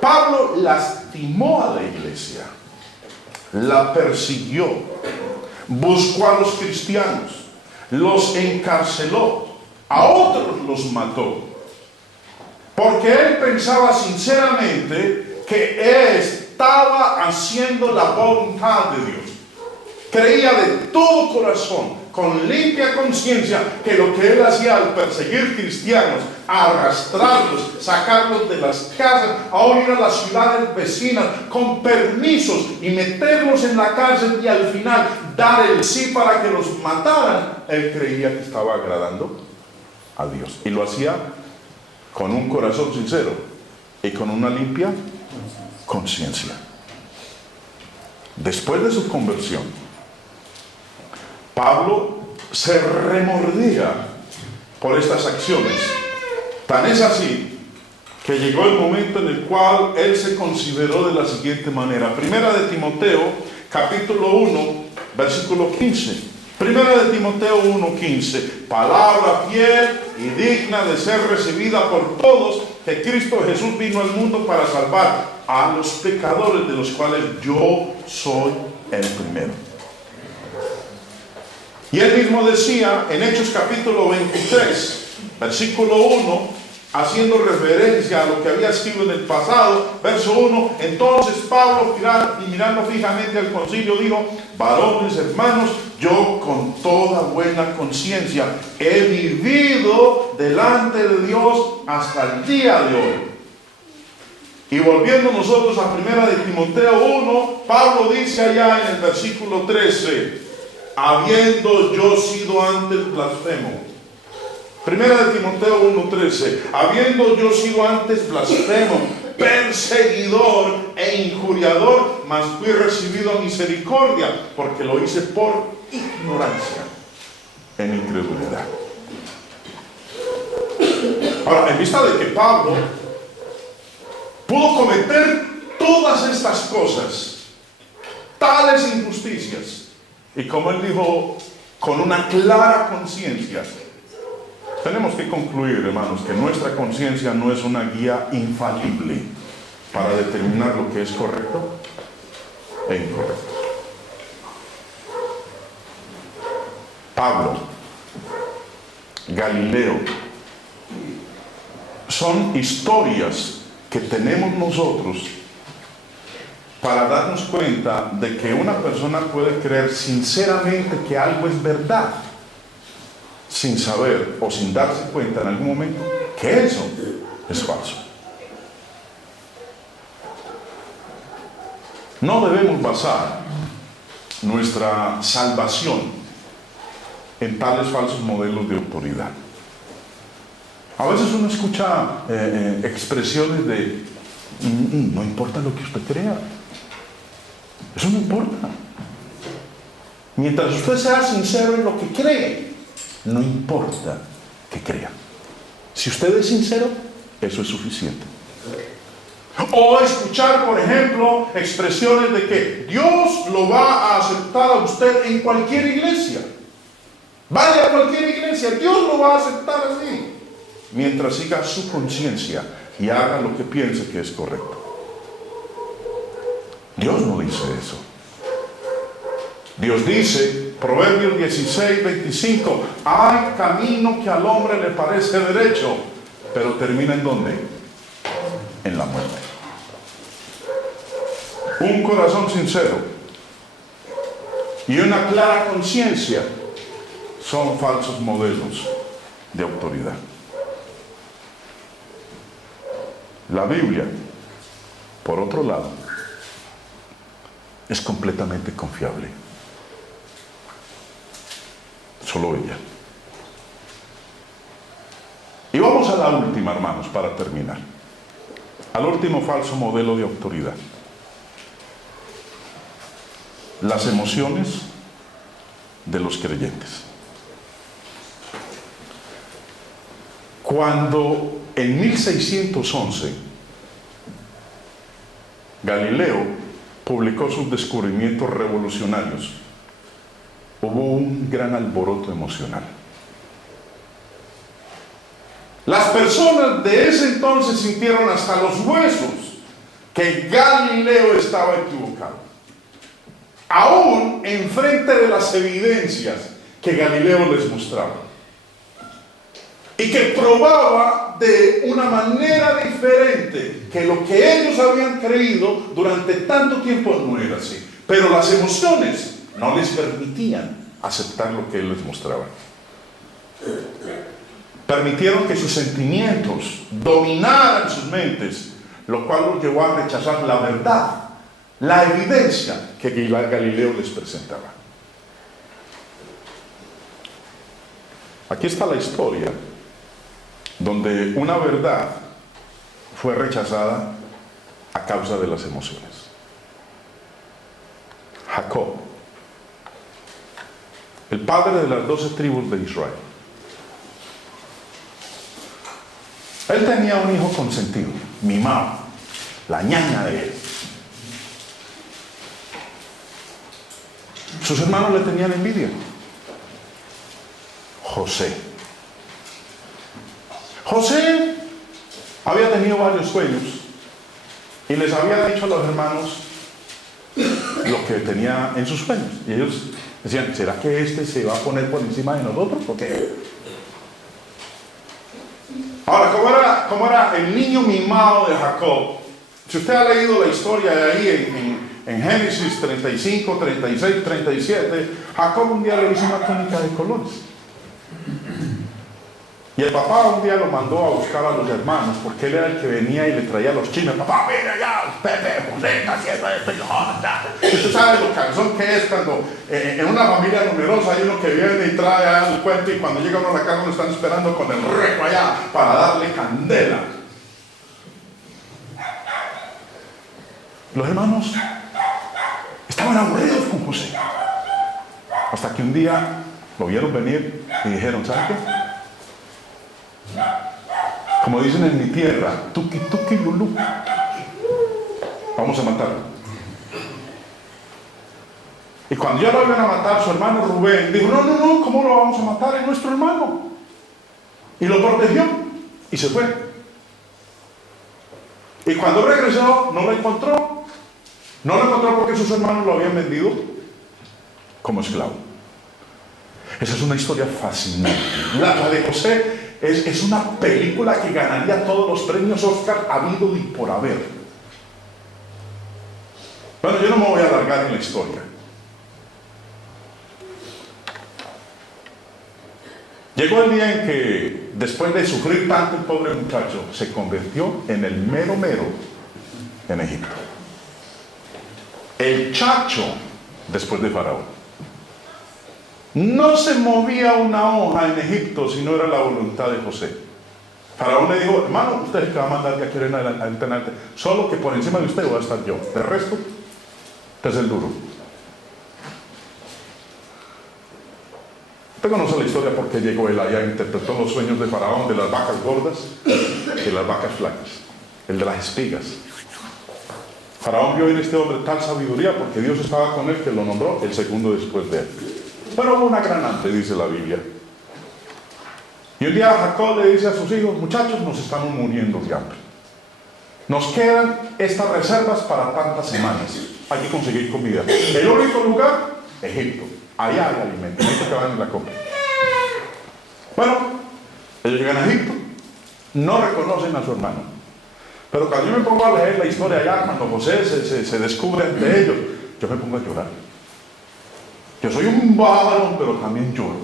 Pablo lastimó a la iglesia, la persiguió, buscó a los cristianos, los encarceló, a otros los mató, porque él pensaba sinceramente que estaba haciendo la voluntad de Dios. Creía de todo corazón, con limpia conciencia que lo que él hacía al perseguir cristianos, arrastrarlos, sacarlos de las casas, a ir a las ciudades vecinas con permisos y meterlos en la cárcel y al final dar el sí para que los mataran, él creía que estaba agradando a Dios. Y lo hacía con un corazón sincero y con una limpia conciencia. Después de su conversión, Pablo se remordía por estas acciones. Tan es así que llegó el momento en el cual él se consideró de la siguiente manera. Primera de Timoteo, capítulo 1, versículo 15. Primera de Timoteo 1:15, palabra fiel y digna de ser recibida por todos, que Cristo Jesús vino al mundo para salvar a los pecadores, de los cuales yo soy el primero. Y él mismo decía en Hechos capítulo 23, versículo 1, haciendo referencia a lo que había sido en el pasado, verso 1, entonces Pablo, mirando fijamente al concilio, dijo: varones hermanos, yo con toda buena conciencia he vivido delante de Dios hasta el día de hoy. Y volviendo nosotros a primera de Timoteo 1, Pablo dice allá en el versículo 13, habiendo yo sido antes blasfemo. Primera de Timoteo 1:13, habiendo yo sido antes blasfemo, perseguidor e injuriador, mas fui recibido a misericordia, porque lo hice por ignorancia, en incredulidad. Ahora, en vista de que Pablo pudo cometer todas estas cosas, tales injusticias, y como él dijo, con una clara conciencia, tenemos que concluir, hermanos, que nuestra conciencia no es una guía infalible para determinar lo que es correcto e incorrecto. Pablo, Galileo, son historias que tenemos nosotros para darnos cuenta de que una persona puede creer sinceramente que algo es verdad, sin saber o sin darse cuenta en algún momento que eso es falso. No debemos basar nuestra salvación en tales falsos modelos de autoridad. A veces uno escucha expresiones de no importa lo que usted crea, eso no importa. Mientras usted sea sincero en lo que cree, no importa que crea. Si usted es sincero, eso es suficiente. O escuchar, por ejemplo, expresiones de que Dios lo va a aceptar a usted en cualquier iglesia. Vaya a cualquier iglesia, Dios lo va a aceptar así, mientras siga su conciencia y haga lo que piense que es correcto. Dios no dice eso. Dios dice, Proverbios 16:25, hay camino que al hombre le parece derecho, pero termina ¿en dónde? En la muerte. Un corazón sincero y una clara conciencia son falsos modelos de autoridad. La Biblia, por otro lado, es completamente confiable. Solo ella. Y vamos a la última, hermanos, para terminar. Al último falso modelo de autoridad. Las emociones de los creyentes. Cuando en 1611 Galileo publicó sus descubrimientos revolucionarios, hubo un gran alboroto emocional. Las personas de ese entonces sintieron hasta los huesos que Galileo estaba equivocado, aún enfrente de las evidencias que Galileo les mostraba, y que probaba de una manera diferente que lo que ellos habían creído durante tanto tiempo no era así. Pero las emociones no les permitían aceptar lo que Él les mostraba. Permitieron que sus sentimientos dominaran sus mentes, lo cual los llevó a rechazar la verdad, la evidencia que Galileo les presentaba. Aquí está la historia donde una verdad fue rechazada a causa de las emociones. Jacob, el padre de las 12 tribus de Israel. Él tenía un hijo consentido, mimado, la ñaña de él. Sus hermanos le tenían envidia. José había tenido varios sueños y les había dicho a los hermanos lo que tenía en sus sueños. Y ellos decían, ¿será que este se va a poner por encima de nosotros? ¿O qué? Ahora, ¿cómo era el niño mimado de Jacob? Si usted ha leído la historia de ahí en Génesis 35, 36, 37, Jacob un día le hizo una túnica de colores. Y el papá un día lo mandó a buscar a los hermanos, porque él era el que venía y le traía los chismes. Papá, mira ya, Pepe, José, está haciendo esto y no. Usted sabe lo cansón que es cuando en una familia numerosa hay uno que viene y trae el cuento, y cuando llega uno a la casa lo están esperando con el reco allá para darle candela. Los hermanos estaban aburridos con José. Hasta que un día lo vieron venir y dijeron, ¿sabe qué? Como dicen en mi tierra, tuki tuki lulú, vamos a matarlo. Y cuando ya lo iban a matar, su hermano Rubén dijo, no, ¿cómo lo vamos a matar? Es nuestro hermano. Y lo protegió y se fue. Y cuando regresó, no lo encontró. No lo encontró porque sus hermanos lo habían vendido como esclavo. Esa es una historia fascinante. La de José es una película que ganaría todos los premios Oscar habido y por haber. Bueno, yo no me voy a alargar en la historia. Llegó el día en que, después de sufrir tanto, el pobre muchacho se convirtió en el mero en Egipto. El chacho después de Faraón. No se movía una hoja en Egipto si no era la voluntad de José. Faraón le dijo, hermano, usted es el que va a mandar de aquí en adelante, solo que por encima de usted voy a estar yo. De resto, usted es el duro. Usted conoce la historia porque llegó él allá e interpretó los sueños de Faraón, de las vacas gordas y las vacas flacas, el de las espigas. Faraón vio en este hombre tal sabiduría porque Dios estaba con él que lo nombró el segundo después de él. Pero hubo una gran hambre, dice la Biblia. Y un día Jacob le dice a sus hijos, muchachos, nos estamos muriendo de hambre. Nos quedan estas reservas para tantas semanas. Hay que conseguir comida. El único lugar, Egipto. Allá hay alimento. Necesito que vayan y la compren. Bueno, ellos llegan a Egipto. No reconocen a su hermano. Pero cuando yo me pongo a leer la historia allá, cuando José se descubre ante ellos, yo me pongo a llorar. Yo soy un bárbaro, pero también lloro.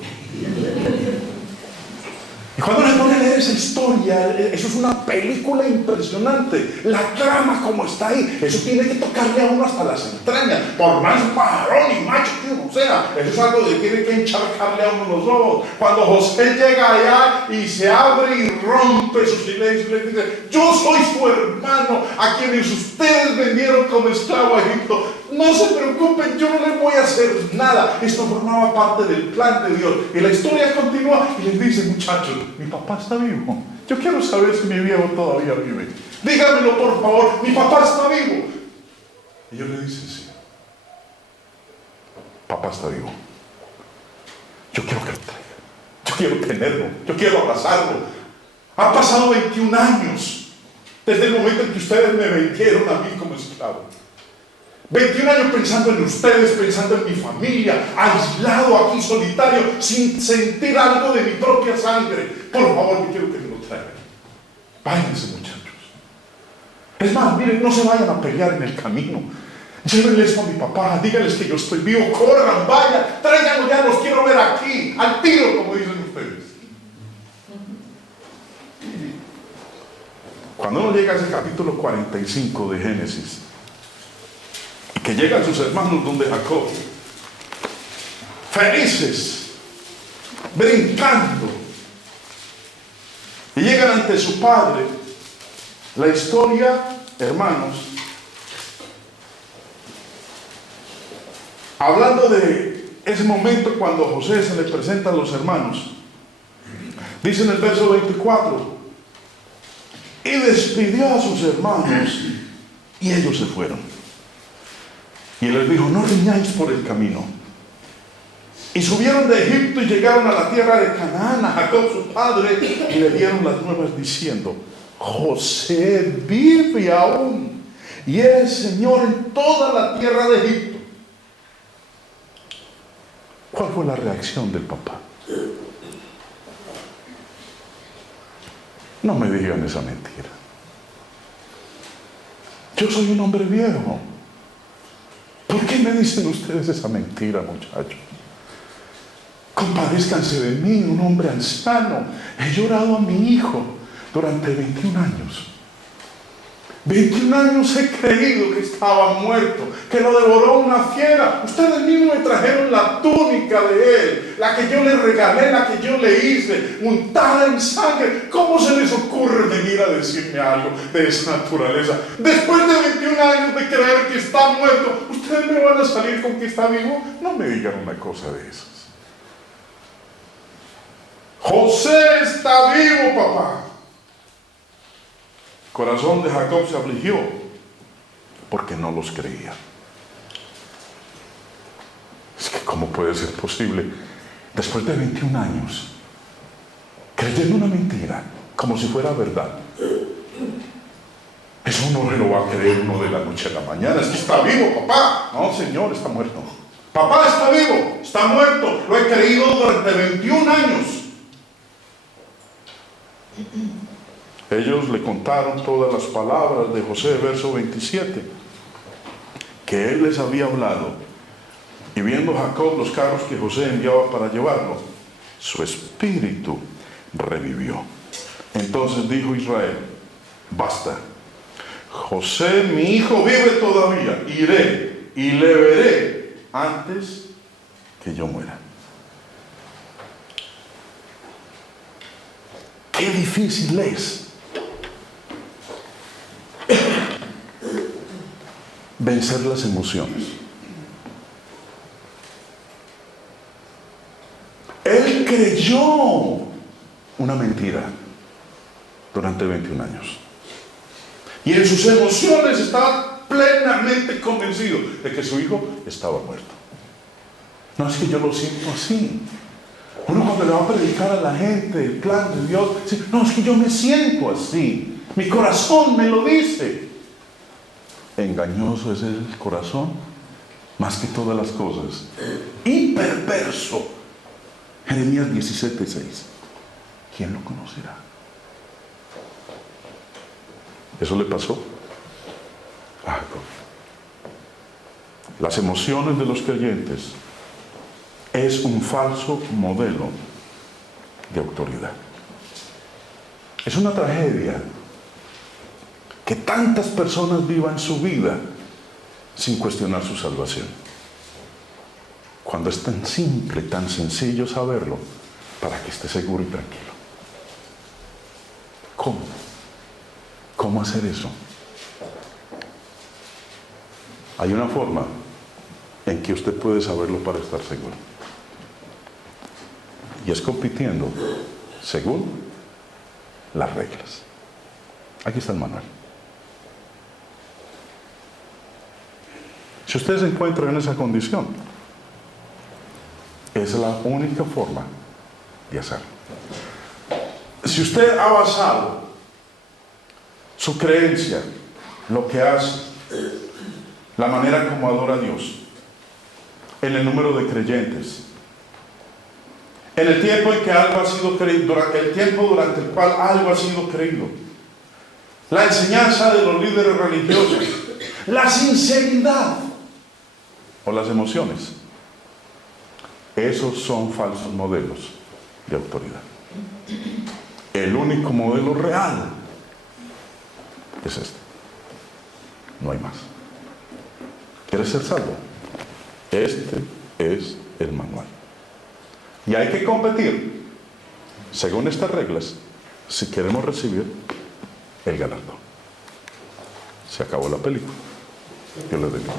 Y cuando se pone a leer esa historia, eso es una película impresionante. La trama como está ahí, eso tiene que tocarle a uno hasta las entrañas. Por más pajarón y macho que uno sea, eso es algo que tiene que encharcarle a uno los ojos. Cuando José llega allá y se abre y rompe su silencio y le dice, yo soy su hermano, a quienes ustedes vendieron como esclavo a Egipto. No se preocupen, yo no les voy a hacer nada. Esto formaba parte del plan de Dios. Y la historia continúa y les dice, muchachos, mi papá está vivo. Yo quiero saber si mi viejo todavía vive. Díganmelo por favor, mi papá está vivo. Y ellos le dicen, sí, papá está vivo. Yo quiero que lo traiga. Yo quiero tenerlo. Yo quiero abrazarlo. Han pasado 21 años desde el momento en que ustedes me vendieron a mí como esclavo. 21 años pensando en ustedes, pensando en mi familia, aislado aquí, solitario, sin sentir algo de mi propia sangre. Por favor, yo quiero que me lo traigan. Váyanse, muchachos. Es más, miren, no se vayan a pelear en el camino. Llévenles a mi papá, díganles que yo estoy vivo, corran, vayan, tráiganlo, ya los quiero ver aquí, al tiro, como dicen ustedes. Cuando uno llega a ese capítulo 45 de Génesis, y que llegan sus hermanos donde Jacob, felices, brincando, y llegan ante su padre, la historia, hermanos, hablando de ese momento cuando José se le presenta a los hermanos, dice en el verso 24, y despidió a sus hermanos y ellos se fueron. Y él les dijo, no riñáis por el camino. Y subieron de Egipto y llegaron a la tierra de Canaán, a Jacob su padre, y le dieron las nuevas diciendo, José vive aún y es Señor en toda la tierra de Egipto. ¿Cuál fue la reacción del papá? No me digan esa mentira. Yo soy un hombre viejo. ¿Por qué me dicen ustedes esa mentira, muchachos? Compadézcanse de mí, un hombre anciano. He llorado a mi hijo durante 21 años. 21 años he creído que estaba muerto, que lo devoró una fiera. Ustedes mismos me trajeron la túnica de él, la que yo le regalé, la que yo le hice, untada en sangre. ¿Cómo se les ocurre venir a decirme algo de esa naturaleza? Después de 21 años de creer que está muerto, ¿ustedes me van a salir con que está vivo? No me digan una cosa de esas. José está vivo, papá. El corazón de Jacob se afligió porque no los creía. Es que ¿cómo puede ser posible después de 21 años creyendo una mentira como si fuera verdad? Eso no se lo va a creer uno de la noche a la mañana. Es que está vivo, papá. No, señor, está muerto. Papá está vivo, está muerto. Lo he creído durante 21 años. Ellos le contaron todas las palabras de José, verso 27, que él les había hablado. Y viendo Jacob los carros que José enviaba para llevarlo, su espíritu revivió. Entonces dijo Israel, basta, José mi hijo vive todavía, iré y le veré antes que yo muera. Qué difícil es vencer las emociones. Él creyó una mentira durante 21 años. Y en sus emociones estaba plenamente convencido de que su hijo estaba muerto. No, es que yo lo siento así. Uno cuando le va a predicar a la gente el plan de Dios, dice, no, es que yo me siento así. Mi corazón me lo dice. Engañoso es el corazón más que todas las cosas y perverso. Jeremías 17:6. ¿Quién lo conocerá? Eso le pasó a Jacob. Las emociones de los creyentes es un falso modelo de autoridad. Es una tragedia que tantas personas vivan su vida sin cuestionar su salvación. Cuando es tan simple, tan sencillo saberlo, para que esté seguro y tranquilo. ¿Cómo? ¿Cómo hacer eso? Hay una forma en que usted puede saberlo para estar seguro. Y es compitiendo según las reglas. Aquí está el manual. Si usted se encuentra en esa condición, es la única forma de hacerlo. Si usted ha basado su creencia, lo que hace, la manera como adora a Dios, en el número de creyentes, en el tiempo en que algo ha sido creído, el tiempo durante el cual algo ha sido creído, la enseñanza de los líderes religiosos, la sinceridad o las emociones. Esos son falsos modelos de autoridad. El único modelo real es este. No hay más. ¿Quieres ser salvo? Este es el manual. Y hay que competir según estas reglas si queremos recibir el galardón. Se acabó la película. Dios les bendiga.